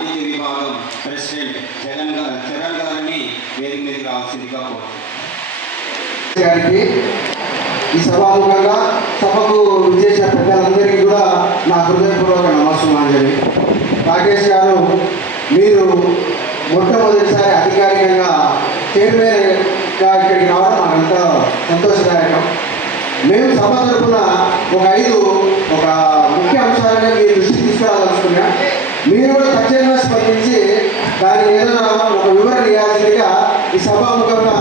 తెలుగు వాణిజ్య విభాగం ప్రెసిడెంట్ జగన్ గా- చరణ్ గారిని వేదిక మీద రావాల్సిందిగా కోరుతున్నాను. ఈ సభాముఖంగా సభకు విజేసిన పెద్దలందరికీ కూడా నా హృదయపూర్వక నమస్కారం రాకేష్ గారు మీరు మొట్టమొదటిసారి అధికారికంగా చైర్మన్గా ఇక్కడికి రావడం మాకు సంతోషదాయకం. మేము సభ తరఫున ఒక ఐదు ఒక ముఖ్య అంశాలనే మీరు దృష్టికి తీసుకురాదలుచుకున్నా. మీరు కూడా ఖచ్చితంగా స్పందించి దాని ఏదైనా ఒక వివరణ ఇవ్వాల్సిందిగా ఈ సభాముఖంగా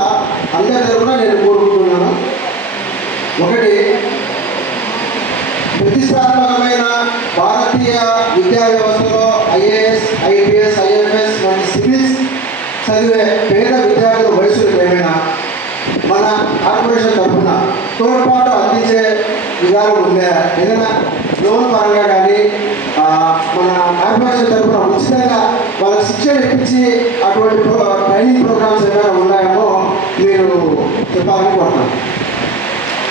అందరి తరఫున నేను కోరుకుంటున్నాను. ఒకటి ప్రతిష్టాత్మకమైన భారతీయ విద్యా వ్యవస్థలో ఐఏఎస్ ఐపీఎస్ ఐఎఫ్ఎస్ వంటి సివిల్స్ చదివే పేద విద్యార్థుల వయసులు ఏమైనా మన కార్పొరేషన్ తరఫున తోడ్పాటు అందించే విధానం ఉందా? ఏదైనా లోన్ పరంగా కానీ మన కార్పొరేషన్ తరఫున ఉచితంగా వాళ్ళకి శిక్షణ ఇప్పించి అటువంటి ట్రైనింగ్ ప్రోగ్రామ్స్ ఏమైనా ఉన్నాయేమో మీరు చెప్పాలని కోరుతున్నాను.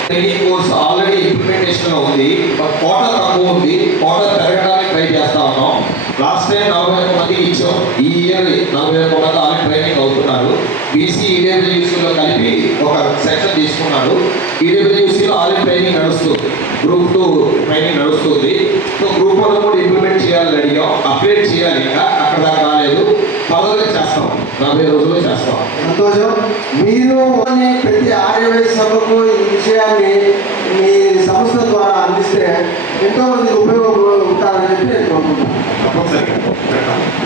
ట్రైనింగ్ కోర్స్ ఆల్రెడీ ఇంప్లిమెంటేషన్లో ఉంది కోట తక్కువ ఉంది. కోట పెరగడానికి ట్రై చేస్తా ఉన్నాం. లాస్ట్ టైం నలభై ఒక్క మందికి ఇచ్చాం. ఈ ఇయర్ నలభై ఒక్క మంది ఆల్రెడీ ట్రైనింగ్ అవుతున్నారు. బీసీ ఈడబ్ల్యూసీలో కలిపి ఒక సెక్షన్ తీసుకున్నారు. ఈడబ్ల్యూ ఆల్రెడీ ట్రైనింగ్ నడుస్తుంది. గ్రూప్ టూ ట్రైనింగ్ నడుస్తుంది. సో గ్రూప్ వన్ కూడా ఇంప్లిమెంట్ చేయాలని అడిగాం అప్డేట్ చేయాలి ఇంకా. అక్కడ దాకా రాలేదు. పదవిగా చేస్తాం. నలభై రోజుల్లో చేస్తాం. సంతోషం. మీరు ప్రతి ఆర్యవై సభకు ఈ విషయాన్ని మీ సంస్థ ద్వారా అందిస్తే ఎంతో మందికి ఉపయోగం ఉంటారని చెప్పి నేను కోరుకుంటున్నాను.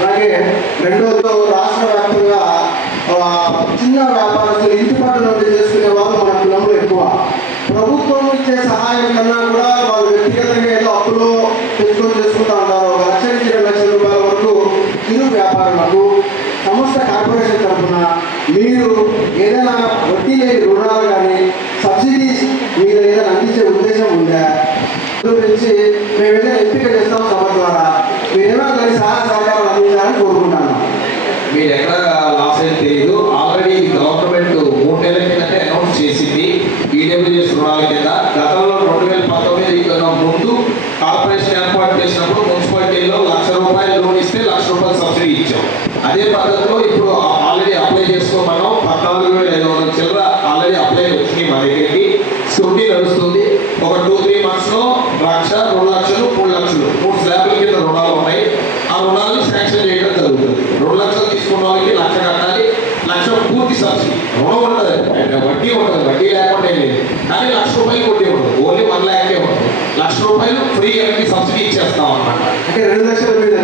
అలాగే రెండోది రాష్ట్ర వ్యాప్తంగా చిన్న వ్యాపారస్తులు ఇంటి పనులు ఇచ్చే సహాయం కన్నా కూడా వాళ్ళు వ్యక్తిగతంగా ఏదో అప్పులు తెచ్చుకొని చేసుకుంటా ఉంటారు. ఒక లక్ష నుంచి రెండు లక్షల రూపాయల వరకు చిరు వ్యాపారులకు సంస్థ కార్పొరేషన్ తరఫున మీరు ఏదైనా వడ్డీ లేని రుణాలు కానీ సబ్సిడీస్ మీరు ఏదైనా అందించే ఉద్దేశం ఉందా? గురించి మేము ఏదైనా ఎంపిక చేస్తాం సభ ద్వారా మీరేమో దాని సహాయ సహకారాలు అందించాలని కోరుకుంటున్నాను మీరు ఎక్కడ లాస్ అయింది తెలియదు ఆల్రెడీ గవర్నమెంట్ మూడు నెలల కిందటే అనౌన్స్ చేసింది ఈడబ్ల్యూఎస్ రుణాల కింద గతంలో రెండు వేల పంతొమ్మిది కన్నా ముందు కార్పొరేషన్ ఏర్పాటు చేసినప్పుడు మున్సిపాలిటీలో లక్ష రూపాయలు లోన్ ఇస్తే లక్ష రూపాయలు సబ్సిడీ ఇచ్చాం అదే పద్ధతిలో ఇప్పుడు ఆల్రెడీ అప్లై చేసుకోమన్నాం పద్నాలుగు వేల ఐదు వందల చిల్లర ఆల్రెడీ అప్లై వచ్చినాయి మా దగ్గరికి స్కూటీ నడుస్తుంది ఒక టూ త్రీ మంత్స్లో లక్ష రెండు లక్షలు మూడు లక్షలు మూడు స్లాబ్ల కింద రుణాలు ఉన్నాయి ఆ రుణాలను శాంక్షన్ చేయడం జరుగుతుంది రెండు లక్షలు తీసుకున్న వాళ్ళకి లక్ష కట్టాలి లక్ష పూర్తి రుణం ఉండదు అంటే వడ్డీ ఉండదు వడ్డీ లేకుండా లేదు కానీ లక్ష రూపాయలు వడ్డీ ఉండదు ఓన్లీ వన్ ల్యాకే ఉండదు లక్ష రూపాయలు ఫ్రీ అనేది సబ్సిడీ ఇచ్చేస్తాం అన్నమాట అంటే రెండు లక్షల మీద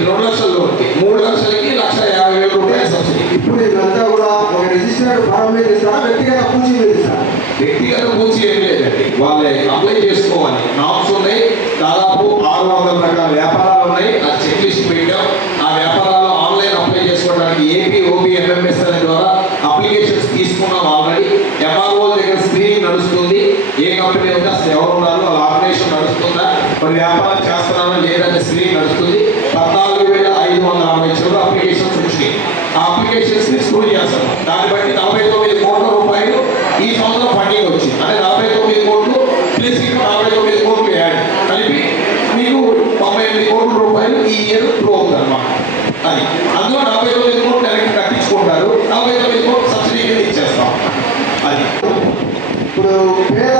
రెండు లక్షల లోన్కి మూడు లక్షలకి లక్ష యాభై వేల రూపాయలు సబ్సిడీ ఇప్పుడు ఇదంతా కూడా ఒక రిజిస్టర్డ్ ఫారం మీద ఇస్తారా వ్యక్తిగత పూచి మీద ఇస్తారా వ్యక్తిగత పూచి ఏం లేదండి వాళ్ళే అప్లై చేసుకోవాలి నామ్స్ ఉన్నాయి దాదాపు ఆరు వందల రకాల వ్యాపారాలు ఉన్నాయి అది చెక్ లిస్ట్ పెట్టాం ఆ వ్యాపారాలు ఆన్లైన్ అప్లై చేసుకోవడానికి ఏపీ ఓపీ ఎంఎంఎస్ అనే ద్వారా అప్లికేషన్స్ తీసుకున్నాం ఆల్రెడీ. ఎంఆర్ఓ దగ్గర స్క్రీనింగ్ నడుస్తుంది. ఏ కంపెనీ ఉందో అసలు ఎవరు ఉన్నారు వాళ్ళ ఆపరేషన్ నడుస్తుందా? మరి వ్యాపారం చేస్తున్నారా లేదనే స్క్రీనింగ్ నడుస్తుంది. పద్నాలుగు వేల ఐదు వందల అరవై చివరి అప్లికేషన్స్ వచ్చినాయి. ఆ అప్లికేషన్స్ని స్కూల్ చేస్తాం. దాన్ని బట్టి నలభై తొమ్మిది కోట్ల రూపాయలు ఈ సంవత్సరం ఫండింగ్ వచ్చింది. అంటే నలభై తొమ్మిది కోట్లు ప్లస్ ఇంకా నలభై తొమ్మిది కోట్లు యాడ్ కలిపి మీకు తొంభై ఎనిమిది కోట్ల రూపాయలు ఈ ఇయర్ ప్రూవ్ అవుతుంది అనమాట అది అందులో నలభై తొమ్మిది కోట్లు డైరెక్ట్ కట్టించుకుంటారు నలభై తొమ్మిది కోట్లు సబ్సిడీ కింద ఇచ్చేస్తాం అది ఇప్పుడు పేద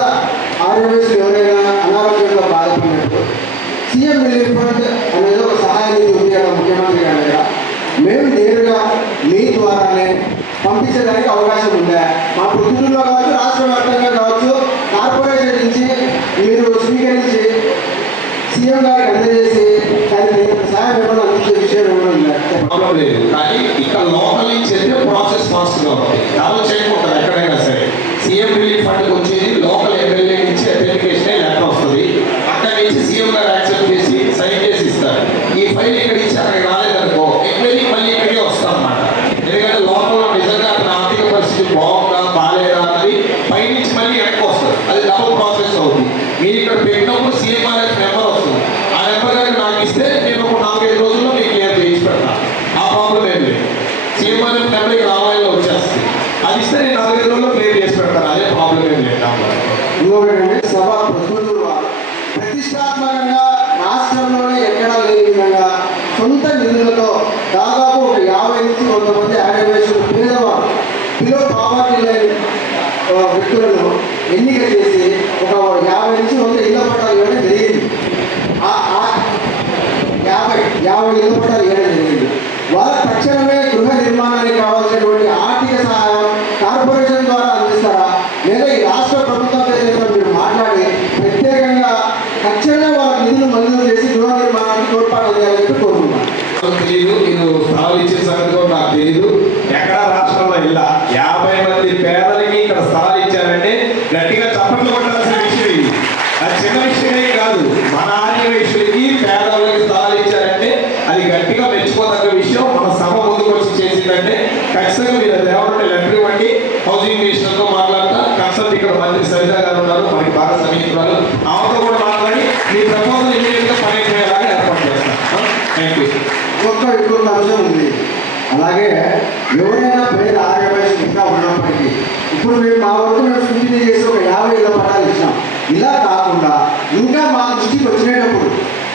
ఆర్యవయసులు ఎవరైనా అనారోగ్యంగా బాధపడినట్టు సీఎం రిలీఫ్ ఫండ్ అనేది ఒక సహాయ నిధి ఉంది కదా ముఖ్యమంత్రి గారి దగ్గర మేము నేరుగా మీ ద్వారానే పంపించడానికి అవకాశం ఉందా మా పుత్తూరులో కావచ్చు రాష్ట్ర వ్యాప్తంగా కావచ్చు కార్పొరేషన్ నుంచి మీరు స్వీకరించి సీఎం గారికి అందజేసి సహాయం ఏమైనా అందించే విషయం ఏమైనా లేదు కానీ ఇక్కడ లోకల్ నుంచి ప్రాసెస్ ఫాస్ట్గా ఉంది ఎక్కడైనా సరే. సీఎం రిలీఫ్ ఫండ్ వచ్చేది లోకల్ ఎమ్మెల్యే నుంచి అప్లికేషన్ లెటర్ వస్తుంది అక్కడి నుంచి సీఎం గారు యాక్సెప్ట్ చేసి సైన్ చేసి ఇస్తారు ఈ ఫైల్ ఇక్కడ ఇచ్చి అక్కడికి రాలేదనుకో ఎమ్మెల్యే మళ్ళీ ఇక్కడికే వస్తాం అన్నమాట ఎందుకంటే లోకల్లో నిజంగా అతని ఆర్థిక పరిస్థితి బాగుందా బాగాలేదా అన్నది పైనుంచి మళ్ళీ వెనక్కి వస్తుంది అది డబుల్ ప్రాసెస్ అవుతుంది మీరు ఇక్కడ పెట్టినప్పుడు సీఎంఆర్ఎఫ్ నెంబర్ వస్తుంది ఆ నెంబర్ గారికి నాకు ఇస్తే నేను ఒక నాలుగైదు రోజుల్లో మీకు క్లియర్ చేసి పెడతాను ఆ ప్రాబ్లం ఏం లేదు సీఎంఆర్ఎఫ్ నెంబర్ ఇక్కడ ఆన్లైన్లో వచ్చేస్తుంది అది ఇస్తే నేను నాలుగైదు రోజుల్లో క్లియర్ చేసి పెడతాను అదే ప్రాబ్లం ఏం లేదు నాకు ఇంకొకటి సభ ప్రతినిధులు వారు ప్రతిష్టాత్మకంగా రాష్ట్రంలోనే ఎక్కడా లేని విధంగా సొంత నిధులతో దాదాపు ఒక యాభై నుంచి కొంతమంది ఆర్యవేషన్ పేదవారు బిలో పావర్టీ లైన్ వ్యక్తులను ఎన్నిక చేసి ఒక యాభై నుంచి వంద ఇళ్ళ పట్టాలు ఇవ్వడం జరిగింది ఆ- ఆ యాభై యాభై ఇళ్ళ పట్టాలు ఇవ్వడం జరిగింది వాళ్ళ తక్షణమే గృహ నిర్మాణానికి కావాల్సినటువంటి ఆర్థిక సహాయం కార్పొరేషన్ ద్వారా అందిస్తారా లేదా ఈ రాష్ట్ర ప్రభుత్వం ఏదైనా మీరు మాట్లాడి ప్రత్యేకంగా తక్షణమే వాళ్ళ నిధులు మంజూరు చేసి గృహ నిర్మాణానికి తోడ్పాటు చేయాలని చెప్పి కోరుకుంటున్నాను నాకు తెలియదు నేను స్థలాలు ఇచ్చిన సంగతి కూడా నాకు తెలియదు ఎక్కడ రాష్ట్రంలో ఇలా యాభై మంది పేదలకి ఇక్కడ స్థలాలు ఇచ్చారంటే గట్టిగా చప్పట్లు కొట్టాల్సిన విషయం ఇది. అది చిన్న విషయమే కాదు. మన ఆర్యవేశ్వరికి పేదలకి స్థలాలు ఇచ్చారంటే అది గట్టిగా మెచ్చుకోదగ్గ విషయం. మన సభ ముందుకు వచ్చి చేసిందంటే ఖచ్చితంగా మీరు ఎవరంటే లెటర్ ఇవ్వండి. హౌసింగ్ మినిస్టర్తో మాట్లాడతా. కన్సల్ట్ ఇక్కడ మంత్రి సరిత గారు ఉన్నారు. మనకి బాగా సమీకురాలు ఆమెతో కూడా మాట్లాడి మీ ప్రపోజల్ అవసరం ఉంది. అలాగే ఎవరైనా పేద ఆర్యవయసు ఇంకా ఉన్నప్పటికీ ఇప్పుడు మేము మా వరకు మేము సూచన చేసి ఒక యాభై ఏళ్ళ పట్టాలు ఇచ్చాం. ఇలా కాకుండా ఇంకా మా దృష్టికి వచ్చినప్పుడు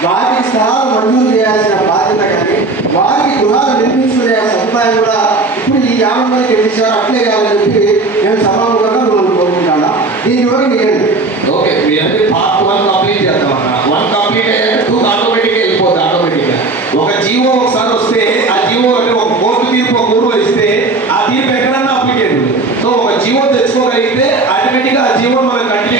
వారికి స్థలాలు మంజూరు చేయాల్సిన బాధ్యత కానీ వారికి గృహాలు నిర్మించుకునే సదుపాయం కూడా ఇప్పుడు ఈ యాభై మందికి ఇచ్చారు అట్లే కావాలని చెప్పి మేము సభాముఖంగా మిమ్మల్ని కోరుకుంటాను దీని వరకు నేను ఓకే మీరంటే పార్ట్ వన్ కంప్లీట్ చేద్దాం అన్న వన్ కంప్లీట్ అయ్యాక టూ ఆటోమేటిక్గా వెళ్ళిపోతుంది ఆటోమేటిక్గా ఒక జీవో ఒకసారి వస్తే ఆ జీవో అంటే ఒక కోర్టు తీర్పు ఒక ఊరు ఇస్తే ఆ తీర్పు ఎక్కడన్నా అప్లికేబుల్ సో ఒక జీవో తెచ్చుకోగలిగితే ఆటోమేటిక్గా ఆ జీవో మనం కంటిన్యూ